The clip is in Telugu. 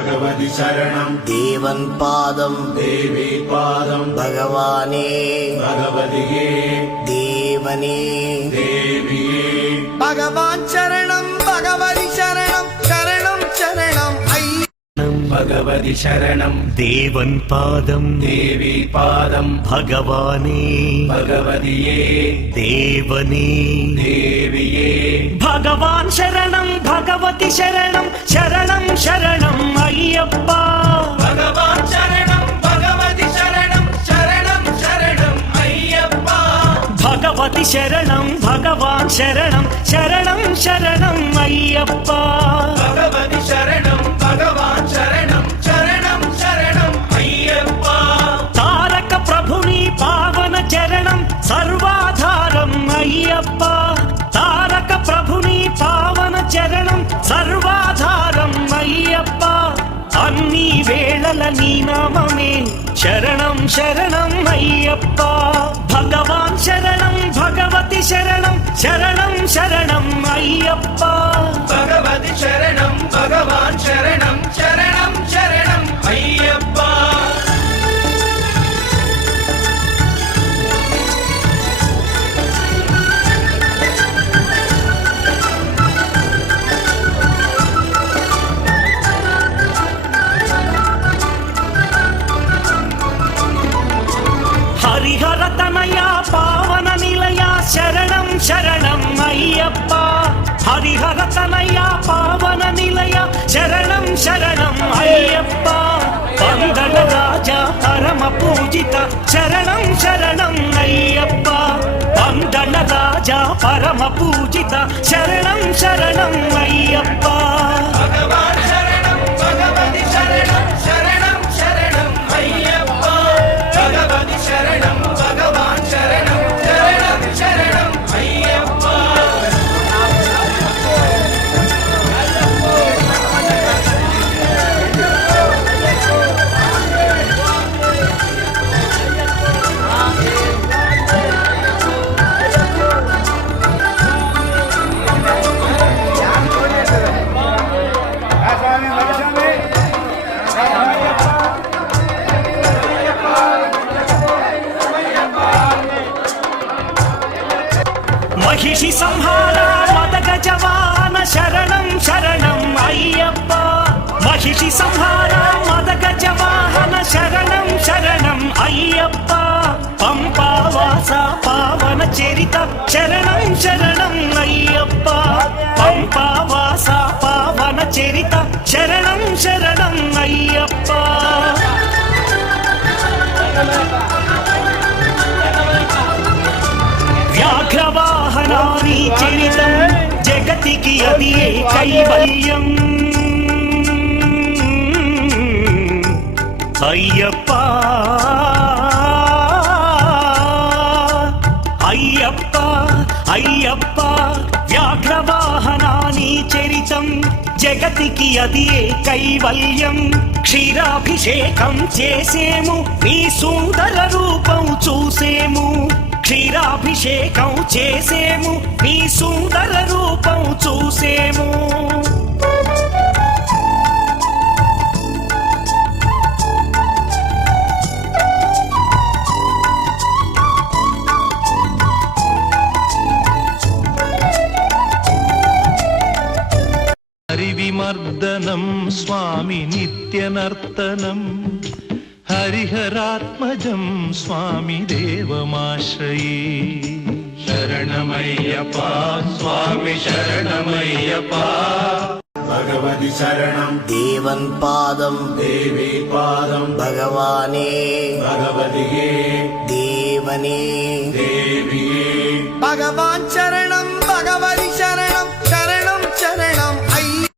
భగవతి శరణం దేవన్ పాదం దేవి పాదం భగవానే భగవతియే దేవనే దేవియే భగవాన్ శరణం భగవతి శరణం శరణం శరణం భగవతి శరణం దేవన్ పాదం దేవి పాదం భగవానే భగవతియే దేవనే దేవియే భగవాన్ శరణం భగవతి శరణం శరణం శరణం అయ్యప్ప భగవాన్ శరణం భగవతి శరణం శరణం శరణం అయ్యప్ప భగవతి శరణం భగవాన్ శరణం శరణం శరణం అయ్యప్ప భగవతి శరణం భగవాన్ శరణం శరణం శరణం అయ్యప్ప తారక ప్రభుని పావన చరణం సర్వాధారం అయ్యప్ప తారక ప్రభుని పావన చరణం సర్వాధారం అయ్యప్ప అన్ని వేళల నీ నామమే శరణం శరణం అయ్యప్ప భగవాన్ శరణం భగవతి శరణం శరణం శరణం అయ్యప్ప భగవతి శరణం భగవాన్ శరణం శరణం శరణం అయ్యప్ప హరిహర తనయ పావన నిలయ శరణం శరణం అయ్యప్ప హరిహర తనయ పావన నిలయ శరణం శరణం అయ్యప్ప పందల రాజా పరమ పూజిత శరణం శరణం అయ్యప్ప పందల రాజా పరమ పూజిత శరణం శరణం అయ్యప్ప భగవాన్ శరణం భగవతి శరణం శరణం శరణం అయ్యప్ప భగవతి శరణం భగవాన్ శరణం శరణం శరణం అయ్యప్ప మహిషి సంహార మదగ జవాన శరణం శరణం అయ్యప్ప మహిషి సంహార మదగ జవాహన శరణం శరణం అయ్యప్ప పంపావాస పావన చరిత శరణం శరణం అయ్యప్ప పంపావాస పావన చరిత శరణం శరణం అయ్యప్ప వ్యాఘ్రవాహనాని చరితం జగతికి అది కైవల్యం అయ్యప్ప అయ్యప్ప అయ్యప్ప వ్యాఘ్రవాహనాని చరితం జగతికి అది కైవల్యం క్షీరాభిషేకం చేసేము నీ సుందర రూపం చూసేము క్షీరాభిషేకం చేసేము నీ సుందర రూపం చూసేము హరివిమర్దనం స్వామి నిత్యనర్తనం హరిహరాత్మజం స్వామి దేవమాశ్రయే శరణమయ్యప్ప స్వామి శరణమయ్యప్ప భగవతి శరణం దేవన్ పాదం దేవి పాదం భగవానే భగవతియే దేవనే దేవియే భగవాన్ శరణం